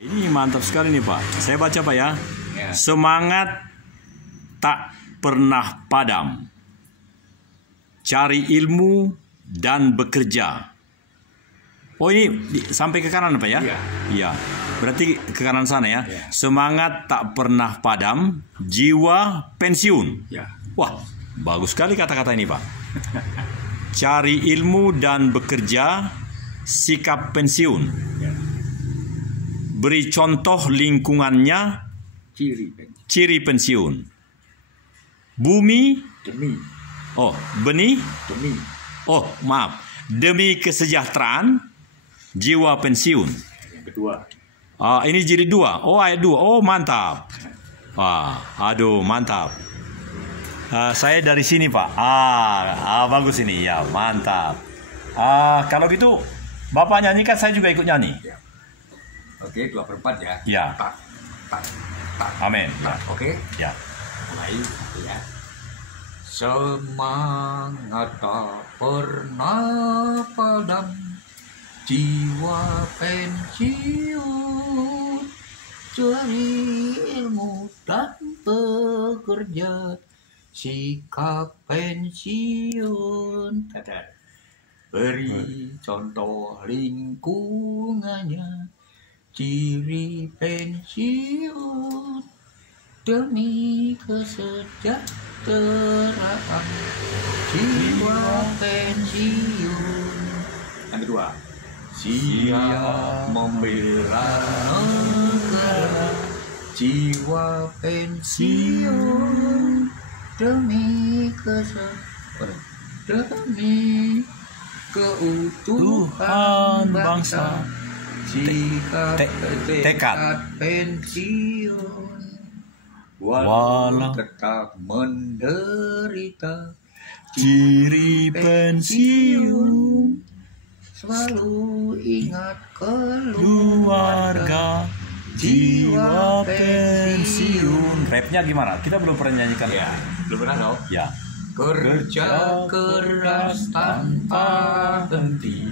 Ini mantap sekali nih Pak. Saya baca Pak ya. Semangat tak pernah padam. Cari ilmu dan bekerja. Oh ini sampai ke kanan Pak ya? Iya. Berarti ke kanan sana ya. Semangat tak pernah padam, jiwa pensiun. Wah, bagus sekali kata-kata ini Pak. Cari ilmu dan bekerja, sikap pensiun. Beri contoh lingkungannya, ciri pensiun. Bumi, oh benih, oh maaf, demi kesejahteraan, jiwa pensiun. Yang kedua. Ini jilid 2. Oh ayat 2. Oh mantap. Wah, aduh mantap. Saya dari sini Pak. Bagus ini ya, mantap. Kalau gitu Bapak nyanyikan, saya juga ikut nyanyi. Oke, 2/4 ya. Ya. Tak. Amin. Oke. Ya. Mulai ya. Semangat tak pernah padam, jiwa pensiun, cari ilmu dan bekerja, sikap pensiun. Beri contoh lingkungannya, ciri pensiun, demi kesejahteraan, jiwa pensiun. Yang kedua, siap membela negara, jiwa pensiun, demi keutuhan bangsa, tekad pensiun, walau tetap menderita, ciri pensiun, selalu ingat keluarga, jiwa pensiun. Rapnya gimana? Kita belum pernah nyanyikan. Ya, belum pernah tau? Ya. Kerja keras tanpa henti,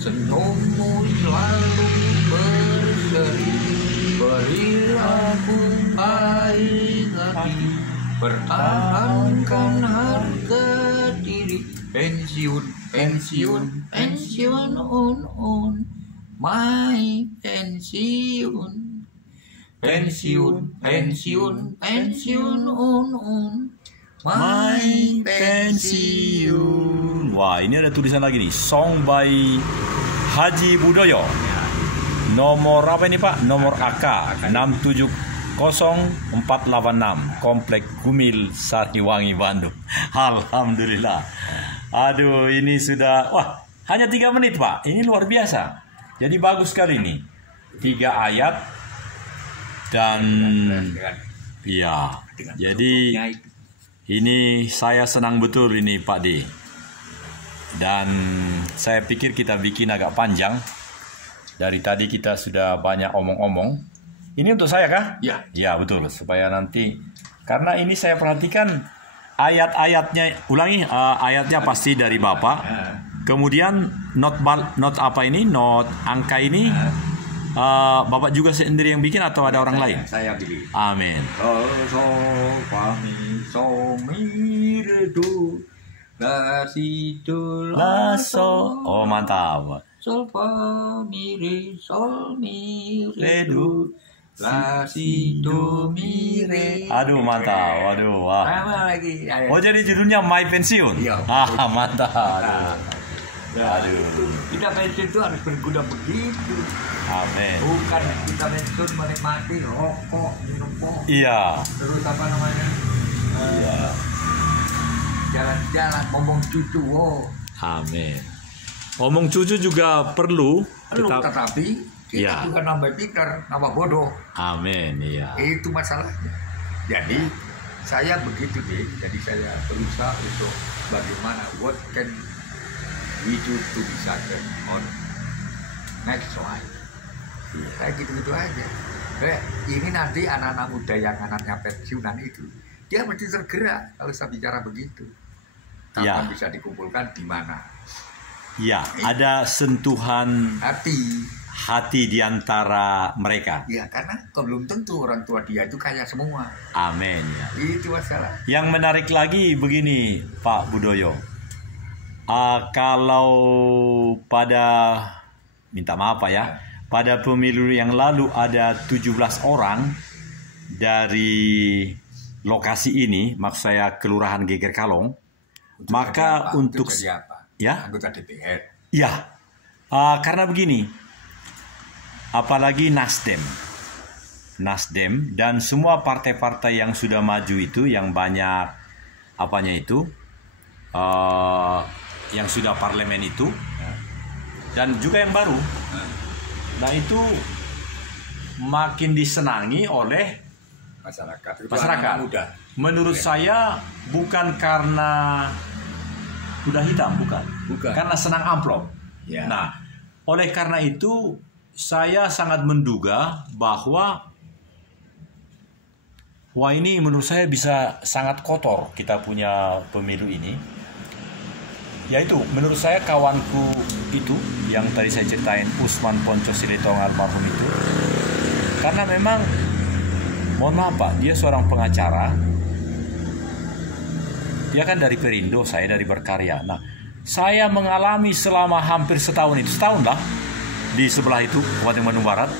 senyummu selalu berseri, perilaku baik hati, pertahankan harga diri. Pensiun, my pensiun, my pensiun. Wah, ini ada tulisan lagi nih. Song by Haji Budoyo. Nomor apa ini Pak? Nomor AK 670486, Komplek Gumil, Sariwangi, Bandung. Alhamdulillah. Aduh, ini sudah, wah, hanya 3 menit Pak. Ini luar biasa. Jadi bagus sekali nih. 3 ayat dan ya. Jadi ini saya senang betul ini Pak D. Dan saya pikir kita bikin agak panjang. Dari tadi kita sudah banyak omong-omong. Ini untuk saya kah? Ya. Ya betul. Supaya nanti, karena ini saya perhatikan ayat-ayatnya, ulangi, ayatnya pasti dari Bapak. Kemudian not apa ini, not angka ini, Bapak juga sendiri yang bikin atau ada orang lain? Saya bikin. Amin. Oh mantap. Sol fa mi re sol mi re do la si do mi re. Aduh mantap. Waduh. Wah. Sama lagi. Oh jadi judulnya My Pensiun. Iya. Mantap. Aduh. Kita pensiun itu harus berguna begitu. Amin. Bukan kita pensiun menikmati rokok, minum rokok. Iya. Terus apa namanya? Iya. Jalan-jalan ngomong cucu. Amin. Ngomong cucu juga perlu. Tetapi kita juga nambah pintar, nambah bodoh. Amin. Iya. Itu masalahnya. Jadi saya begitu deh. Jadi saya berusaha untuk bagaimana what can we do to be certain on next slide. Kayak gitu-gitu aja. Ini nanti anak-anak muda yang anaknya pensiunan itu, dia mesti tergerak kalau saya bicara begitu. Kapan bisa dikumpulkan di mana? Ya, ada sentuhan hati. hati di antara mereka. Ya, karena belum tentu orang tua dia itu kaya semua. Amin ya. Itu masalah. Yang menarik lagi begini, Pak Budoyo. Kalau pada, minta maaf Pak ya, pada pemilu yang lalu ada 17 orang dari lokasi ini, maksud saya Kelurahan Geger Kalong. Maka untuk ya, anggota DPR. Ya, karena begini, apalagi Nasdem dan semua partai-partai yang sudah maju itu, yang banyak apanya itu, yang sudah parlemen itu, dan juga yang baru. Nah itu makin disenangi oleh masyarakat muda. Menurut saya bukan karena kuda hitam, bukan. Karena senang amplop. Ya. Nah, oleh karena itu saya sangat menduga bahwa ini menurut saya bisa sangat kotor kita punya pemilu ini. Yaitu menurut saya kawanku itu yang tadi saya ceritain, Usman Ponco Silitong almarhum itu, karena memang mohon maaf Pak, dia seorang pengacara, dia kan dari Perindo, saya dari Berkarya. Nah, saya mengalami selama hampir setahun lah di sebelah itu, Kabupaten Bandung Barat.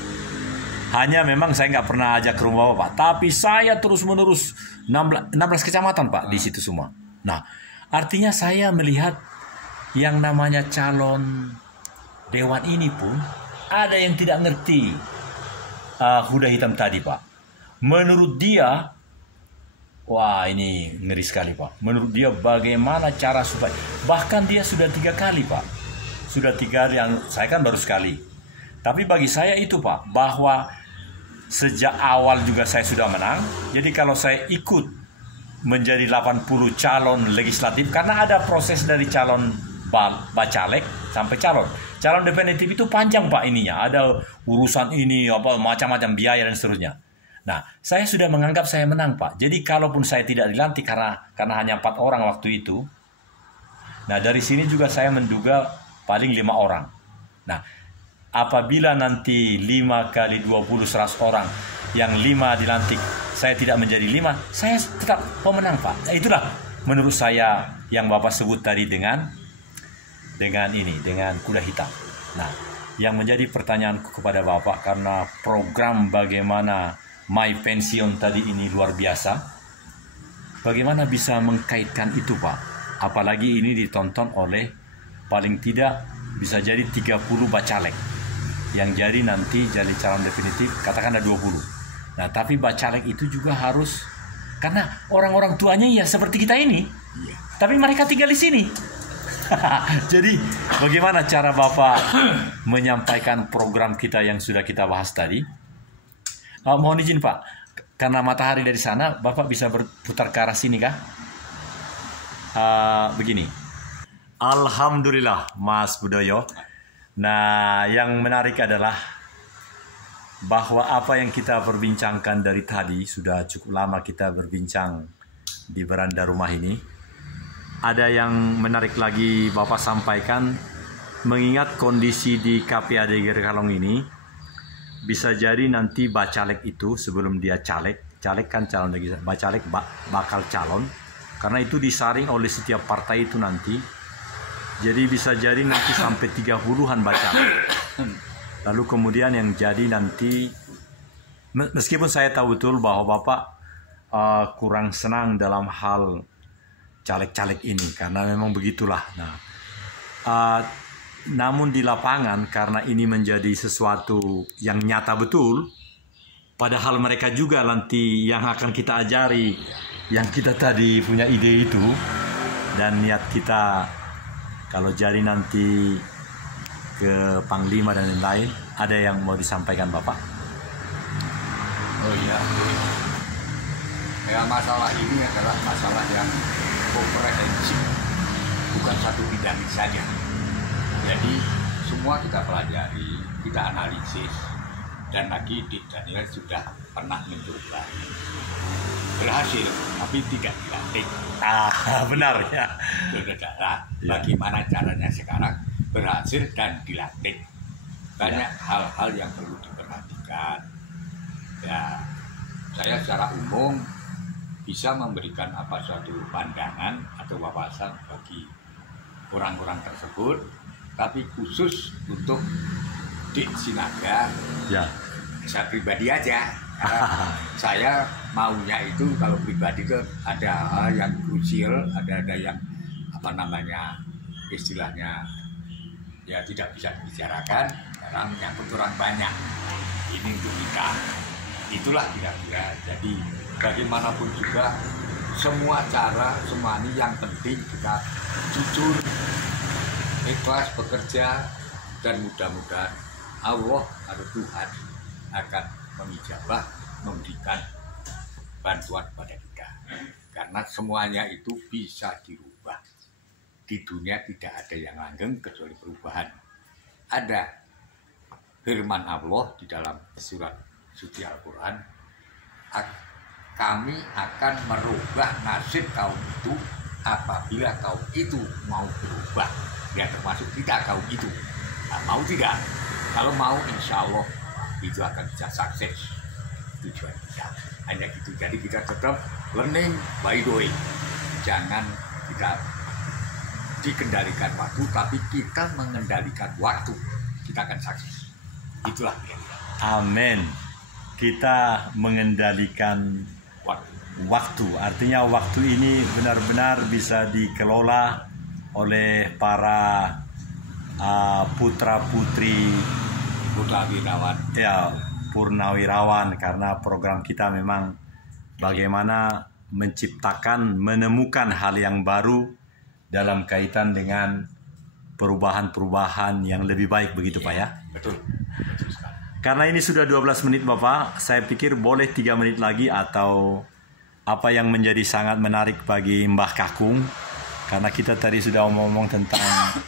Hanya memang saya nggak pernah ajak ke rumah Bapak, tapi saya terus-menerus 16 kecamatan Pak di situ semua. Nah, artinya saya melihat yang namanya calon dewan ini pun ada yang tidak ngerti kuda hitam tadi Pak. Menurut dia, wah ini ngeri sekali Pak. Menurut dia bagaimana cara supaya, bahkan dia sudah 3 kali Pak. Sudah 3 kali, saya kan baru sekali. Tapi bagi saya itu Pak, bahwa sejak awal juga saya sudah menang. Jadi kalau saya ikut menjadi 80 calon legislatif, karena ada proses dari calon bacalek sampai calon definitif itu panjang Pak ininya. Ada urusan ini, macam-macam biaya dan seterusnya. Nah, saya sudah menganggap saya menang Pak. Jadi kalaupun saya tidak dilantik karena hanya 4 orang waktu itu. Nah, dari sini juga saya menduga paling 5 orang. Nah, apabila nanti 5 kali 20 100 orang, yang 5 dilantik, saya tidak menjadi 5, saya tetap pemenang Pak. Itulah menurut saya yang Bapak sebut tadi dengan kuda hitam. Nah, yang menjadi pertanyaanku kepada Bapak, karena program bagaimana My Pension tadi ini luar biasa, bagaimana bisa mengkaitkan itu Pak? Apalagi ini ditonton oleh paling tidak bisa jadi 30 bacalek yang jadi nanti jadi calon definitif, katakan ada 20. Nah, tapi bacalek itu juga harus, karena orang-orang tuanya ya seperti kita ini, tapi mereka tinggal di sini. Jadi bagaimana cara Bapak menyampaikan program kita yang sudah kita bahas tadi? Mohon izin Pak, karena matahari dari sana, Bapak bisa berputar ke arah sini kah? Begini. Alhamdulillah Mas Budoyo. Nah, yang menarik adalah bahwa apa yang kita perbincangkan dari tadi, sudah cukup lama kita berbincang di beranda rumah ini. Ada yang menarik lagi Bapak sampaikan, mengingat kondisi di KPAD Geger Kalong ini, bisa jadi nanti bacalek itu sebelum dia caleg kan calon legislatif, bacalek bakal calon, karena itu disaring oleh setiap partai itu nanti. Jadi bisa jadi nanti sampai 30-an bacalek. Lalu kemudian yang jadi nanti, meskipun saya tahu betul bahwa Bapak kurang senang dalam hal caleg-caleg ini, karena memang begitulah. Nah, namun di lapangan, karena ini menjadi sesuatu yang nyata betul, padahal mereka juga nanti yang akan kita ajari, yang kita tadi punya ide itu, dan niat kita kalau jadi nanti ke Panglima dan lain-lain. Ada yang mau disampaikan Bapak? Oh iya, ya masalah ini adalah masalah yang komprehensif, bukan satu bidang saja. Jadi semua kita pelajari, kita analisis, dan lagi Daniel sudah pernah mencoba, berhasil tapi tidak dilatih. Benar ya. Saudara, bagaimana caranya sekarang berhasil dan dilatih? banyak hal-hal yang perlu diperhatikan. Ya, saya secara umum bisa memberikan apa suatu pandangan atau wawasan bagi orang-orang tersebut, tapi khusus untuk di Sinaga, ya, saya pribadi aja. Saya maunya itu kalau pribadi itu ada hal yang krusial, ada yang apa namanya istilahnya ya tidak bisa dibicarakan karena menyangkut orang banyak. Ini untuk kita. Itulah kira-kira. Jadi bagaimanapun juga semua cara, semua ini yang penting kita jujur, ikhlas bekerja, dan mudah-mudahan Allah atau Tuhan akan mengijabah, memberikan bantuan kepada kita. Karena semuanya itu bisa dirubah. Di dunia tidak ada yang langgeng kecuali perubahan. Ada firman Allah di dalam surat suci Al-Quran, kami akan merubah nasib kaum itu apabila kaum itu mau berubah. Ya termasuk kita kaum itu. Nah, mau tidak? Kalau mau insya Allah itu akan bisa sukses tujuan kita. Hanya gitu. Jadi kita tetap learning by doing. Jangan kita dikendalikan waktu, tapi kita mengendalikan waktu. Kita akan sukses. Itulah kira-kira. Amin. Kita mengendalikan waktu. Artinya waktu ini benar-benar bisa dikelola oleh para putra-putri Purnawirawan. Ya, purnawirawan, karena program kita memang bagaimana menciptakan, menemukan hal yang baru dalam kaitan dengan perubahan-perubahan yang lebih baik, begitu Pak ya? Betul. Betul sekali. Karena ini sudah 12 menit Bapak, saya pikir boleh 3 menit lagi atau apa yang menjadi sangat menarik bagi Mbah Kakung. Karena kita tadi sudah ngomong tentang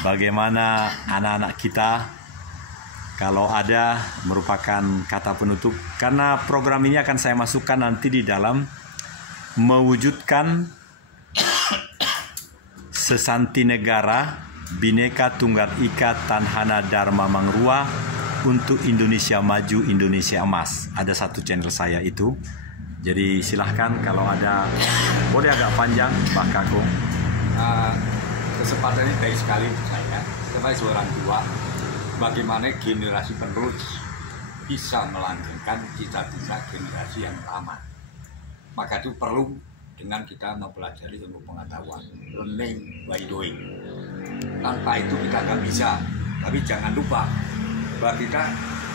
bagaimana anak-anak kita kalau ada merupakan kata penutup. Karena program ini akan saya masukkan nanti di dalam mewujudkan Sesanti Negara Bhinneka Tunggal Ika Tanhana Dharma Mangrua untuk Indonesia Maju, Indonesia Emas. Ada satu channel saya itu. Jadi silahkan kalau ada, boleh agak panjang Pak Kakung. Kesempatan ini baik sekali untuk saya sebagai seorang tua, bagaimana generasi penerus bisa melanggengkan cita-cita generasi yang lama. Maka itu perlu dengan kita mempelajari ilmu pengetahuan, learning by doing. Tanpa itu kita nggak bisa. Tapi jangan lupa bahwa kita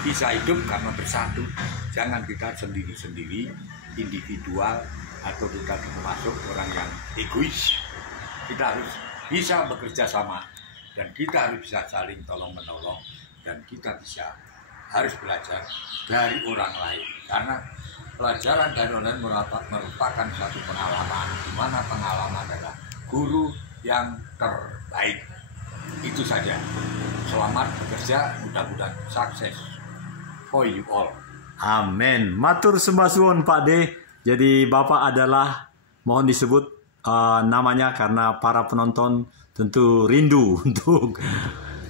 bisa hidup karena bersatu. Jangan kita sendiri-sendiri, individual, atau kita termasuk orang yang egois. Kita harus bisa bekerja sama, dan kita harus bisa saling tolong-menolong, dan kita harus belajar dari orang lain. Karena pelajaran dari orang lain merupakan satu pengalaman, di mana pengalaman adalah guru yang terbaik. Itu saja. Selamat bekerja, mudah-mudahan sukses for you all. Amin. Matur sembah suwun Pak D. Jadi Bapak adalah, mohon disebut namanya karena para penonton tentu rindu untuk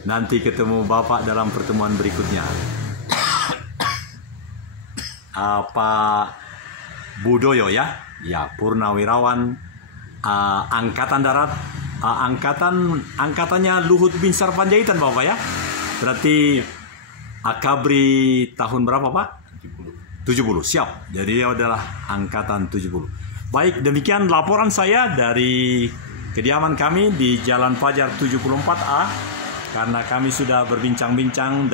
nanti ketemu Bapak dalam pertemuan berikutnya. Pak Budoyo ya, Purnawirawan Angkatan Darat, angkatannya Luhut Binsar Panjaitan Bapak ya. Berarti Akabri tahun berapa Pak? 70. Siap. Jadi dia adalah angkatan 70. Baik, demikian laporan saya dari kediaman kami di Jalan Fajar 74A, karena kami sudah berbincang-bincang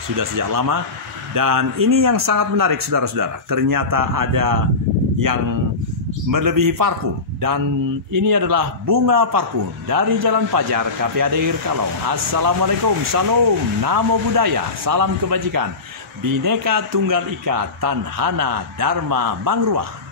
sudah sejak lama. Dan ini yang sangat menarik saudara-saudara, ternyata ada yang melebihi parfum, dan ini adalah bunga parfum dari Jalan Fajar KPAD Kalong. Assalamualaikum, salam, namo buddhaya, salam kebajikan, Bhinneka Tunggal Ika Tanhana Dharma Mangrua.